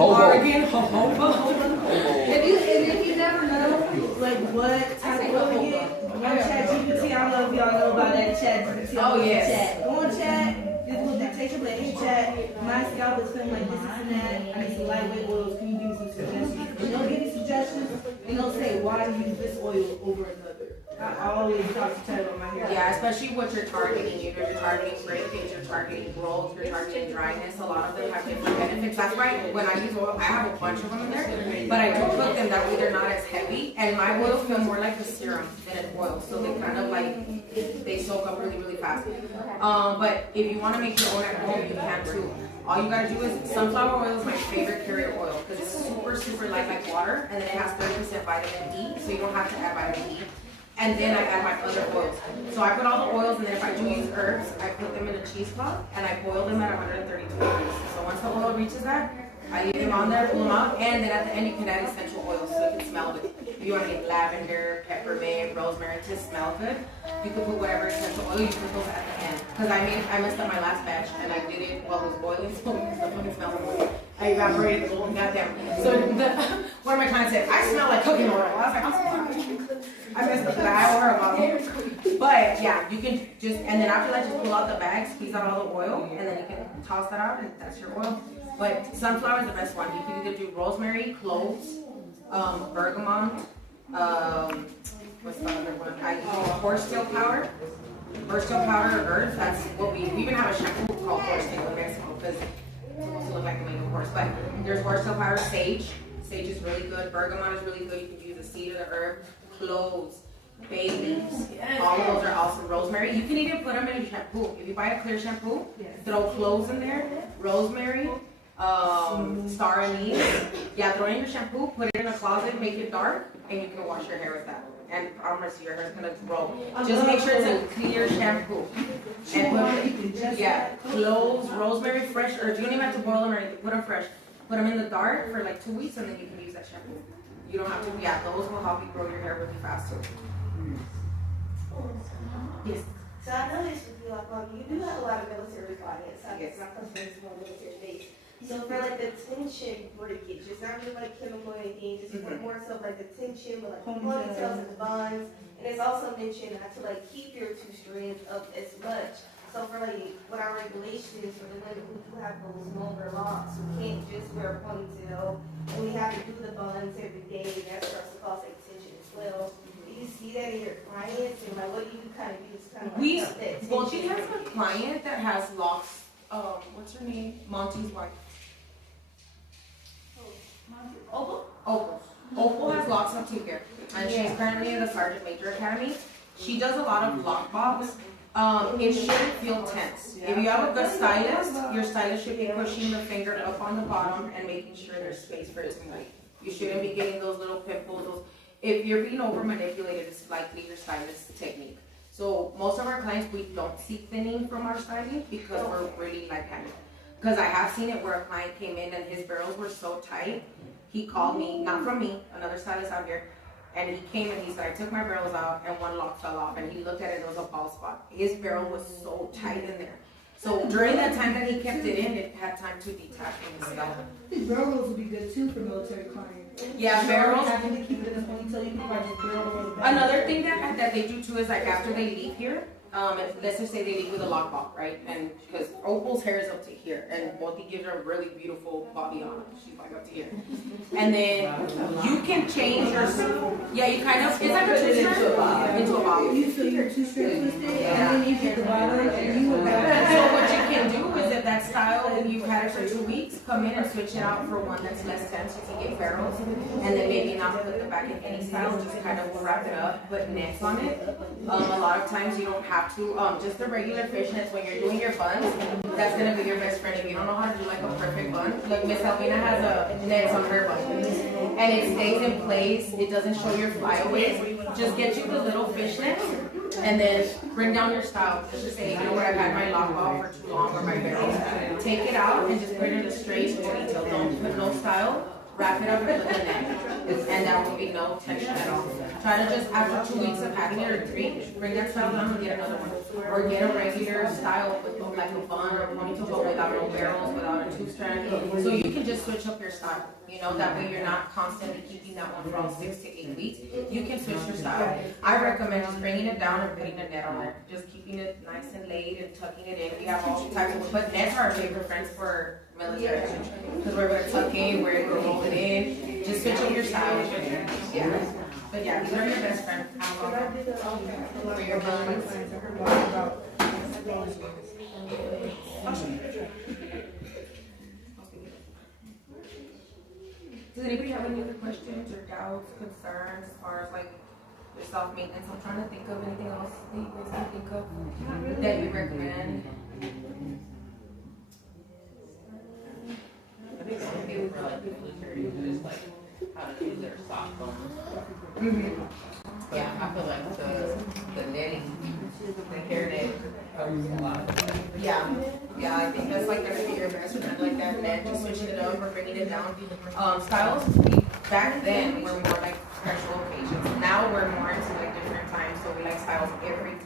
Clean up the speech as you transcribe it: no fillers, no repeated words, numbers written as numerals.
Oregon. If you never know, like what type of oil to get, go on ChatGPT. I don't know if y'all know about that ChatGPT. Oh yes. Chat. Go on chat. Just put dictation, let it chat. My scalp is feeling like this and that. I need some lightweight oils. Can you give me some suggestions? And they'll give you suggestions, and they'll say why to use this oil over another. I always talk to Ted about my hair. Yeah, especially what you're targeting. Either you're targeting breakage, you're targeting growth, you're targeting dryness. A lot of them have different benefits. That's why when I use oil, I have a bunch of them in there, but I do put them that way they're not as heavy. And my oils feel more like a serum than an oil, so they kind of like they soak up really, really fast. But if you want to make your own at home, you can too. All you gotta do is, sunflower oil is my favorite carrier oil because it's super, super light like water, and then it has 30% vitamin E, so you don't have to add vitamin E. And then I add my other oils. So I put all the oils, and then if I do use herbs, I put them in a cheesecloth, and I boil them at 132 degrees. So once the oil reaches that, I leave them on there, pull them out, and then at the end you can add essential oils so you can smell good. If you want to get lavender, peppermint, rosemary to smell good, you can put whatever essential oil, you can put those at the end. Because I messed up my last batch, and I did it while it was boiling, so the fucking smell was good. I evaporated the whole goddamn. So one of my clients said, I smell like cooking oil. I was like, oh, I messed up that. I owe her a bottle. But yeah, you can just, and then after that, just pull out the bag, squeeze out all the oil, and then you can toss that out, and that's your oil. But sunflower is the best one. You can either do rosemary, cloves, bergamot, what's the other one? I use horsetail powder. Horsetail powder or herbs, that's what we even have a shampoo called horsetail in Mexico because it's supposed to look like the mane of a horse. But there's horsetail powder, sage. Sage is really good. Bergamot is really good. You can use the seed of the herb. Cloves, bay leaves, all of those are awesome. Rosemary, you can even put them in a shampoo. If you buy a clear shampoo, throw cloves in there, rosemary, star anise. Yeah, throw it in your shampoo, put it in a closet, make it dark, and you can wash your hair with that. And I promise you, your hair's gonna grow. Just make sure it's a clear shampoo. And put, yeah, cloves, rosemary, fresh herbs. You don't even have to boil them or anything. Put them fresh. Put them in the dark for like 2 weeks, and then you can use that shampoo. You don't have to, yeah, those will help you grow your hair really fast too. Yes. So I noticed with you, like, you do have a lot of military clients. I guess my customer is more military based. So for like the tension breakage, it's not really like chemical or anything, just more so like the tension with like ponytails and the buns. And it's also mentioned not to like keep your two strands up as much. So for like what our regulations for the women who do have those longer locks, who can't just wear a ponytail, and we have to do the buns every day, that starts to cause like tension as well. Do you see that in your clients, and like what do you kind of use kind of like that tension? Well, she has a client that has locks. What's her name? Monty's wife. Opal. Opal has locks up to here, and she's currently in the Sergeant Major Academy. She does a lot of lock box. It shouldn't feel tense. If you have a good stylist, your stylist should be pushing the finger up on the bottom and making sure there's space for it to move. You shouldn't be getting those little pimples. If you're being over manipulated, it's likely your stylist's technique. So most of our clients, we don't seek thinning from our styling because we're really light-handed. Because I have seen it where a client came in and his barrels were so tight. He called me, not from me, another stylist out here. And he came and he said, I took my barrels out and one lock fell off. And he looked at it, it was a bald spot. His barrel was so tight in there. So during that time that he kept it in, it had time to detach from the scalp. These barrels would be good too for military clients. Yeah, barrels. Having to keep it in a ponytail, you can buy just barrels. Another thing that they do too is like after they leave here, let's just say they leave with a lockbox, right? And because Opal's hair is up to here, and Monty gives her a really beautiful body on her. She's like up to here. And then you can change your, yeah, you kind of, it's like a two-strand into a bob. You feel your two-strand twisted, and then you get the bottom, and you will So what you can do is if that style, if you've had it for 2 weeks, come in and switch it out for one that's less tense. You can get barrels, and then maybe not put the back in any style, just kind of wrap it up, put nets on it. A lot of times you don't have to, just the regular fishnets when you're doing your buns, that's gonna be your best friend. If you don't know how to do like a perfect bun, like Miss Alvina has a nets on her bun, and it stays in place, it doesn't show your flyaways. Just get you the little fishnets, and then bring down your style. Let's just say, you know where I've had my lock off for too long or my barrels, take it out and just put it in a straight ponytail. Don't put no style. Wrap it up with a net. and that will be no tension at all. Try to just, after 2 weeks of having it, or 3, bring that style down and get another one. Or get a regular style with like a bun or a ponytail, but without no barrels, without a two strand. So you can just switch up your style, you know, that way you're not constantly keeping that one from 6 to 8 weeks. You can switch your style. I recommend just bringing it down and putting a net on there. Just keeping it nice and laid and tucking it in. We have all types of, but nets are our favorite friends for military. Because we're going to tuck in, we're going to roll it in. Just switch up your style. Yeah. But yeah, these are your best friends. For your buns. Does anybody have any other questions or doubts, concerns as far as like your self-maintenance? I'm trying to think of anything else that you guys can think of that you recommend. I think some people are like the military, just like how to use their soft bones. But Yeah. I feel like the netting, the hair net covers a lot. Yeah, yeah, I think that's like gonna be your best friend, like that net, just switching it up or bringing it down. Styles, back then were more like special occasions. Now we're more into like different times, so we like styles every time.